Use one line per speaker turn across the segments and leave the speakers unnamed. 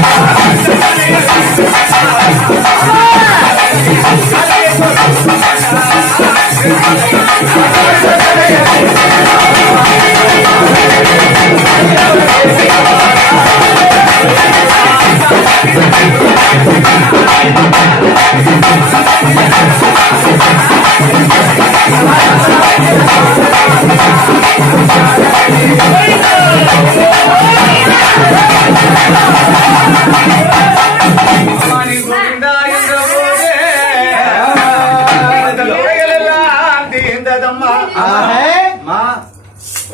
Thank you.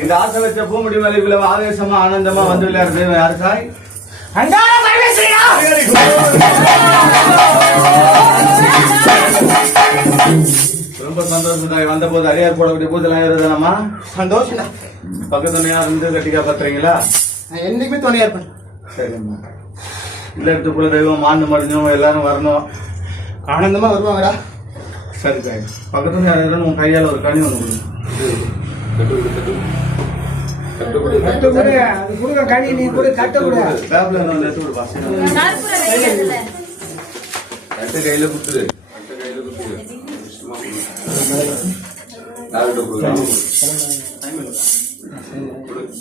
இந்த ஆசை வச்ச பூமுடி மேல இவ்வளவு ஆவேசமா ஆனந்தமா வந்து விளையாடுறது யாரு சாய்? ரொம்ப சந்தோஷம் தாய் வந்த போது அரியார் போடக்கூடிய பூஜெல்லாம் ஏறுதானம்மா
சந்தோஷம்
பக்கத்துல இருந்து கட்டிக்கா பத்துறீங்களா?
என்னைக்குமே துணையா இருப்பேன்.
சரிம்மா. இல்ல இடத்துக்குள்ள தெய்வம் மாண்டு மடிஞ்சவங்க எல்லாரும் வரணும்.
ஆனந்தமா வருவாங்கடா.
சரி சாய் பக்கத்துல யாரும் உன் கையால ஒரு கனி ஒன்று கொடுங்க
கையில குத்துரு கையில குத்துரு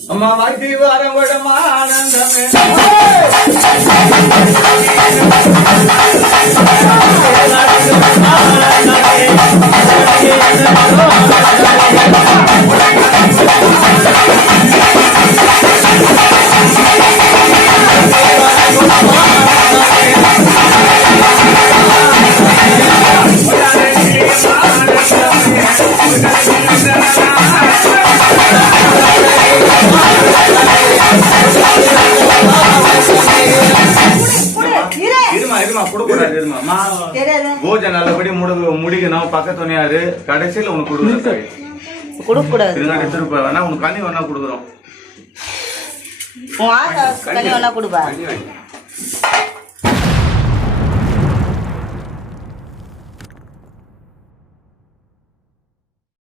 அம்மா வாய்த்தி வாரம் விடமா ஆனந்தமே பூஜை நல்லபடி முடு முடிக்கணும் பக்கத்துணையாரு கடைசியில உனக்கு கொடுக்குறேன்
கொடுக்க கூடாது
திருநாடு திருப்ப. வேணா உனக்கு கனி வேணா கொடுக்குறோம்.
உன் ஆசை கனி வேணா கொடுப்பா.
தண்ணி வாங்கி.